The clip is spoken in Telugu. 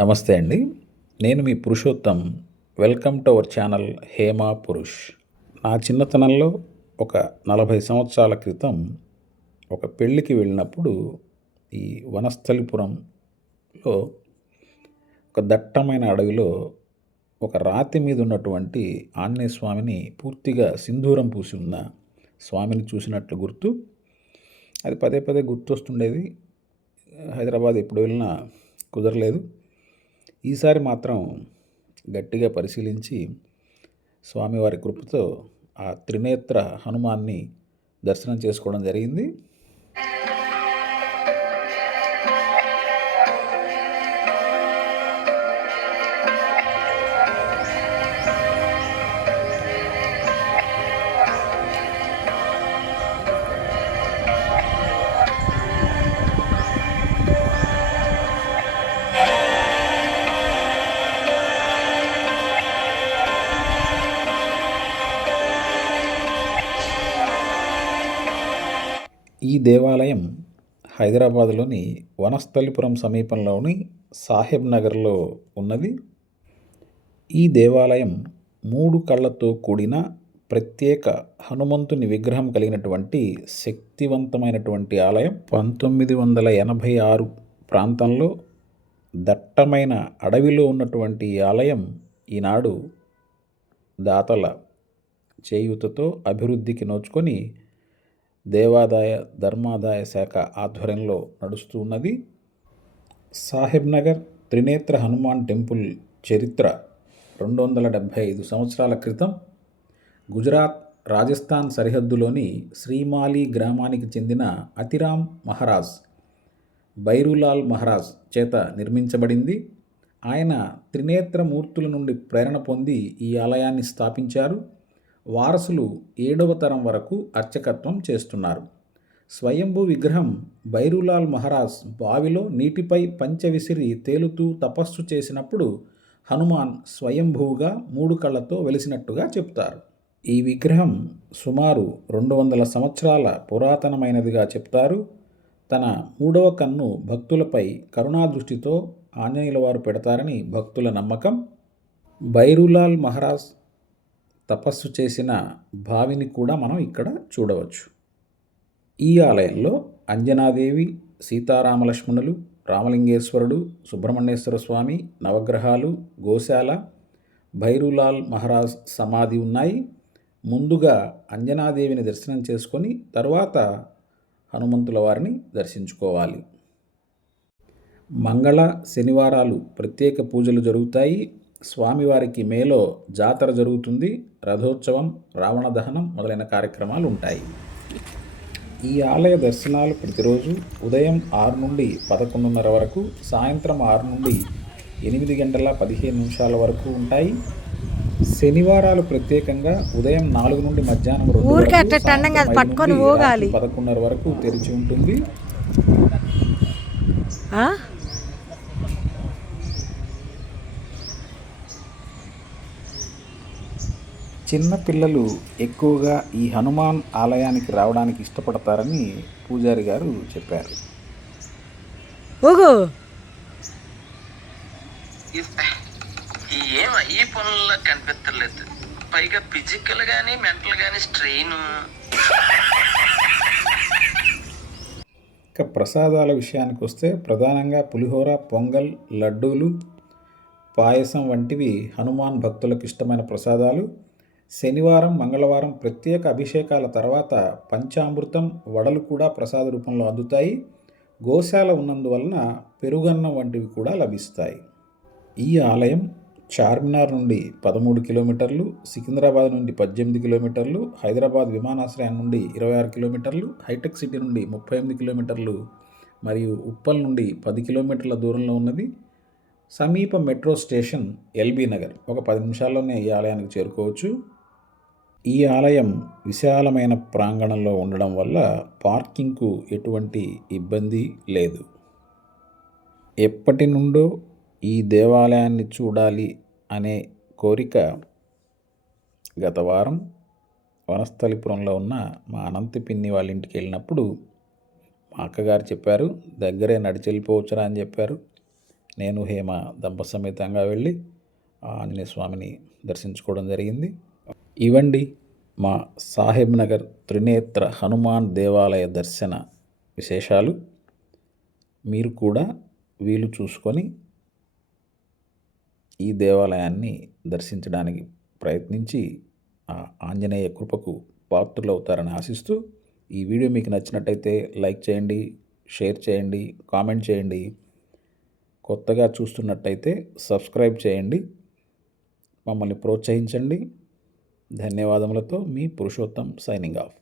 నమస్తే అండి. నేను మీ Purushottam. Welcome to our channel Hema Purush. నా చిన్నతనంలో ఒక 40 సంవత్సరాల క్రితం ఒక పెళ్ళికి వెళ్ళినప్పుడు ఈ వనస్థలిపురంలో ఒక దట్టమైన అడవిలో ఒక రాతి మీద ఉన్నటువంటి ఆంజనేయ స్వామిని పూర్తిగా సింధూరం పూసి ఉన్న స్వామిని చూసినట్లు గుర్తు. అది పదే పదే గుర్తొస్తుండేది. హైదరాబాద్ ఎప్పుడు వెళ్ళినా కుదరలేదు. ఈసారి మాత్రం గట్టిగా పరిశీలించి స్వామివారి కృపతో ఆ త్రినేత్ర హనుమాన్ని దర్శనం చేసుకోవడం జరిగింది. ఈ దేవాలయం హైదరాబాదులోని వనస్థలిపురం సమీపంలోని సాహెబ్ నగర్లో ఉన్నది. ఈ దేవాలయం 3 కళ్ళతో కూడిన ప్రత్యేక హనుమంతుని విగ్రహం కలిగినటువంటి శక్తివంతమైనటువంటి ఆలయం. 1986 ప్రాంతంలో దట్టమైన అడవిలో ఉన్నటువంటి ఈ ఆలయం ఈనాడు దాతల చేయూతతో అభివృద్ధికి నోచుకొని దేవాదాయ ధర్మాదాయ శాఖ ఆధ్వర్యంలో నడుస్తూ ఉన్నది. సాహెబ్ నగర్ త్రినేత్ర హనుమాన్ టెంపుల్ చరిత్ర 275 సంవత్సరాల క్రితం గుజరాత్ రాజస్థాన్ సరిహద్దులోని శ్రీమాలి గ్రామానికి చెందిన అతిరామ్ మహారాజ్ బైరులాల్ మహారాజ్ చేత నిర్మించబడింది. ఆయన త్రినేత్ర మూర్తుల నుండి ప్రేరణ పొంది ఈ ఆలయాన్ని స్థాపించారు. వారసులు 7వ తరం వరకు అర్చకత్వం చేస్తున్నారు. స్వయంభూ విగ్రహం బైరులాల్ మహారాజ్ బావిలో నీటిపై పంచె విసిరి తేలుతూ తపస్సు చేసినప్పుడు హనుమాన్ స్వయంభూగా 3 కళ్ళతో వెలిసినట్టుగా చెప్తారు. ఈ విగ్రహం సుమారు 200 సంవత్సరాల పురాతనమైనదిగా చెప్తారు. తన 3వ కన్ను భక్తులపై కరుణాదృష్టితో ఆంజనేయుల వారు పెడతారని భక్తుల నమ్మకం. బైరులాల్ మహారాజ్ తపస్సు చేసిన బావిని కూడా మనం ఇక్కడ చూడవచ్చు. ఈ ఆలయంలో అంజనాదేవి, సీతారామలక్ష్మణులు, రామలింగేశ్వరుడు, సుబ్రహ్మణ్యేశ్వర స్వామి, నవగ్రహాలు, గోశాల, బైరులాల్ మహారాజ్ సమాధి ఉన్నాయి. ముందుగా అంజనాదేవిని దర్శనం చేసుకొని తరువాత హనుమంతుల వారిని దర్శించుకోవాలి. మంగళ శనివారాలు ప్రత్యేక పూజలు జరుగుతాయి. స్వామివారికి మేలో జాతర జరుగుతుంది. రథోత్సవం, రావణ దహనం మొదలైన కార్యక్రమాలు ఉంటాయి. ఈ ఆలయ దర్శనాలు ప్రతిరోజు ఉదయం 6 నుండి 11:30 వరకు, సాయంత్రం 6 నుండి 8 గంటల 15 నిమిషాల వరకు ఉంటాయి. శనివారాలు ప్రత్యేకంగా ఉదయం 4 నుండి మధ్యాహ్నం 2 వరకు, 11:30 వరకు తెరిచి ఉంటుంది. చిన్న పిల్లలు ఎక్కువగా ఈ హనుమాన్ ఆలయానికి రావడానికి ఇష్టపడతారని పూజారి గారు చెప్పారు. ఈ పనుల్లో కనిపించలేదు. పైగా ఫిజికల్ గానీ మెంటల్ గానీ స్ట్రెయిన్. ఇక ప్రసాదాల విషయానికి వస్తే ప్రధానంగా పులిహోర, పొంగల్, లడ్డూలు, పాయసం వంటివి హనుమాన్ భక్తులకు ఇష్టమైన ప్రసాదాలు. శనివారం, మంగళవారం ప్రత్యేక అభిషేకాల తర్వాత పంచామృతం, వడలు కూడా ప్రసాద రూపంలో అందుతాయి. గోశాల ఉన్నందువలన పెరుగన్నం వంటివి కూడా లభిస్తాయి. ఈ ఆలయం చార్మినార్ నుండి 13 కిలోమీటర్లు, సికింద్రాబాద్ నుండి 18 కిలోమీటర్లు, హైదరాబాద్ విమానాశ్రయం నుండి 26 కిలోమీటర్లు, హైటెక్ సిటీ నుండి 38 కిలోమీటర్లు మరియు ఉప్పల్ నుండి 10 కిలోమీటర్ల దూరంలో ఉన్నది. సమీప మెట్రో స్టేషన్ ఎల్బీ నగర్. ఒక 10 నిమిషాల్లోనే ఈ ఆలయానికి చేరుకోవచ్చు. ఈ ఆలయం విశాలమైన ప్రాంగణంలో ఉండడం వల్ల పార్కింగ్కు ఎటువంటి ఇబ్బంది లేదు. ఎప్పటి నుండో ఈ దేవాలయాన్ని చూడాలి అనే కోరిక గత వారం వనస్థలిపురంలో ఉన్న మా అనంత పిన్ని వాళ్ళ ఇంటికి వెళ్ళినప్పుడు మా అక్కగారు చెప్పారు, దగ్గరే నడిచి వెళ్ళిపోవచ్చురా అని చెప్పారు. నేను హేమ దంపసమేతంగా వెళ్ళి ఆ ఆంజనేయ స్వామిని దర్శించుకోవడం జరిగింది. ఇవండి మా సాహెబ్ నగర్ త్రినేత్ర హనుమాన్ దేవాలయ దర్శన విశేషాలు. మీరు కూడా వీలు చూసుకొని ఈ దేవాలయాన్ని దర్శించడానికి ప్రయత్నించి ఆ ఆంజనేయ కృపకు పాత్రులవుతారని ఆశిస్తూ, ఈ వీడియో మీకు నచ్చినట్టయితే లైక్ చేయండి, షేర్ చేయండి, కామెంట్ చేయండి. కొత్తగా చూస్తున్నట్టయితే సబ్స్క్రైబ్ చేయండి. మమ్మల్ని ప్రోత్సహించండి. ధన్యవాదములతో మీ పురుషోత్తం సైనింగ్ ఆఫ్.